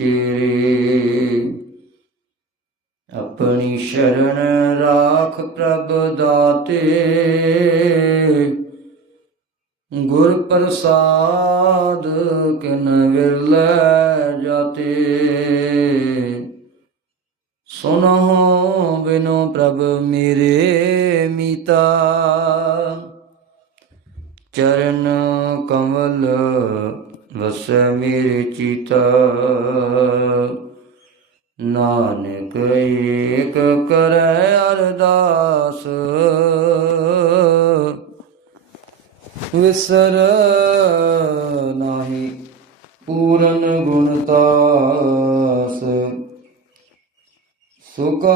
ਚੇਰੇ ਆਪਣੀ ਸ਼ਰਨ ਰਾਖ ਪ੍ਰਭ ਦਾਤੇ। ਗੁਰ ਪ੍ਰਸਾਦ ਕਿਨ ਵਿਰਲੇ ਜਾਤੇ। ਸੁਨੋ ਬਿਨੋ ਪ੍ਰਭ ਮੇਰੇ ਮੀਤਾ। ਚਰਨ ਕਮਲ ਵਸੈ ਮੇਰੇ ਚੀਤਾ। ਨਾਨਕ ਏਕ ਕਰੈ ਅਰਦਾਸ। ਵਿਸਰ ਨਾਹੀ ਪੂਰਨ ਗੁਣਤਾਸ ਸੁਖ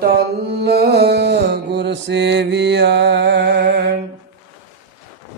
ਟਲ ਗੁਰ ਸੇਵੀਐ।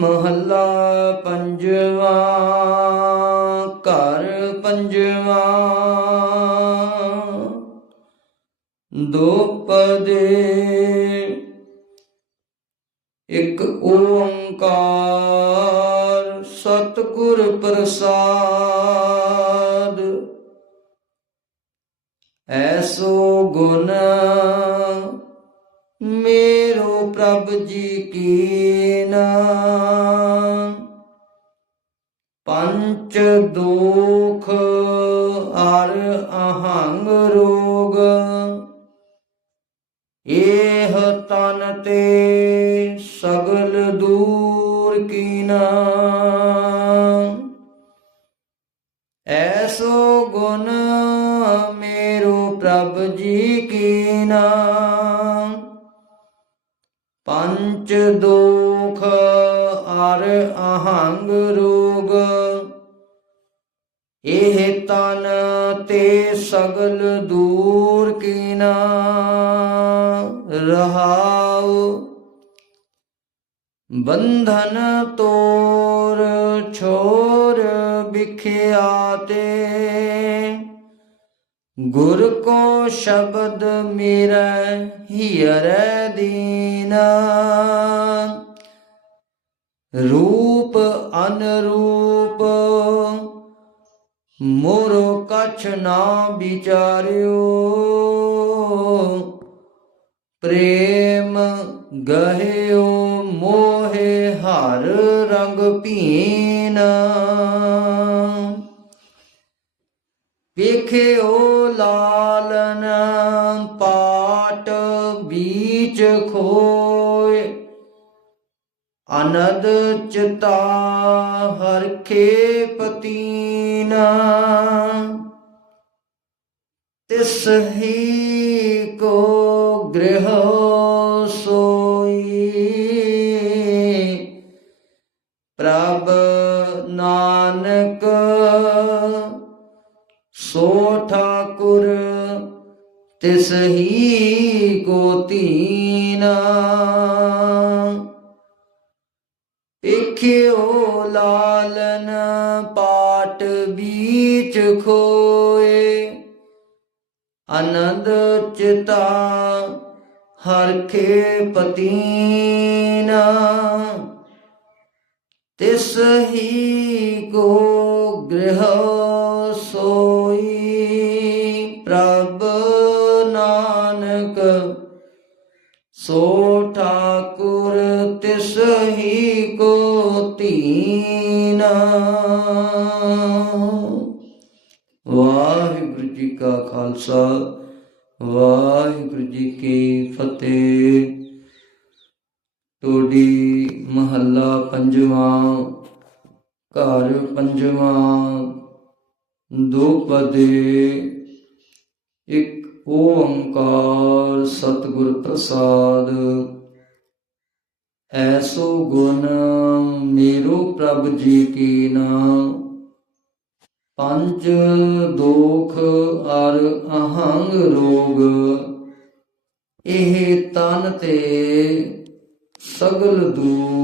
ਮਹੱਲਾ ਪੰਜਵਾ ਘਰ ਪੰਜਵਾ। ਦੋਪਦੇ ਇੱਕ ਓੰਕਾਰ ਸਤਿਗੁਰ ਪ੍ਰਸਾਦ। ਐਸੋ ਗੁਣ ਮੇਰੋ ਪ੍ਰਭ ਜੀ ਕੀਨ ਪੰਚ ਦੁਖ ਅਰ ਅਹੰਗ ਰੋਗ। ਇਹ ਤਨ ਤੇ ਸਗਲ ਦੂਰ ਕੀਨਾ ਐਸੋ ਗੁਣ ਮੇਰੋ ਪ੍ਰਭ ਜੀ ਕੀਨਾ ਪੰਚ ਦੁਖ ਅਰ ਅਹੰਗ ਰੋਗ। ਇਹ ਤਨ ਤੇ ਸਗਲ ਦੂਰ ਕੀਨਾ ਰਹਾਉ। ਬੰਧਨ ਤੋਰ ਛੋਰ ਵਿਖਿਆ ਤੇ ਗੁਰ ਕੋ ਸ਼ਬਦ ਮੇਰਾ ਹੀਰੈ ਦੀਨਾ। ਰੂਪ ਅਨਰੂਪ ਮੋਰ ਕਛ ਨਾ ਵਿਚਾਰਿਓ। ਵੇਖਿਓ ਲਾਲਨ ਪਾਟ ਬੀਚ ਖੋਏ। ਅਨਦ ਚਿਤਾ ਹਰਖੇ ਪਤੀਨਾ। ਤਿਸ ਹੀ ਕੋ ਗ੍ਰਹ ਸੋ ਠਾਕੁਰ, ਤਿਸ ਹੀ ਕੋ ਤੀਨਾ। ਵੇਖਿਓ ਲਾਲਨ ਪਾਟ ਬੀਚ ਖੋਏ, ਆਨੰਦ ਚਿਤਾ ਹਰਖੇ ਪਤੀਨਾ। ਤਿਸ ਹੀ ਕੋ ਗ੍ਰਹ ਪ੍ਰਭ ਨਾਨਕ, ਸੋ ਠਾਕੁਰ ਤਿਸ ਹੀ ਕੋ ਤੀਨਾ। ਵਾਹਿਗੁਰੂ ਜੀ ਕਾ ਖਾਲਸਾ, ਵਾਹਿਗੁਰੂ ਜੀ ਕੀ ਫਤਿਹ। ਟੋਡੀ ਮਹੱਲਾ ਪੰਜਵਾਂ, ਘਰ ਪੰਜਵਾਂ ਦੋਪਦੇ ਇਕ ਓੰਕਾਰ ਸਤਿਗੁਰ ਪ੍ਰਸਾਦ। ਐਸੋ ਗੁਣ ਮੇਰੋ ਪ੍ਰਭ ਜੀ ਕੀ ਨਾਮ। ਪੰਜ ਦੋਖ ਅਰ ਅਹੰਗ ਰੋਗ। ਇਹ ਤਨ ਤੇ ਸਗਲ ਦੂਰ।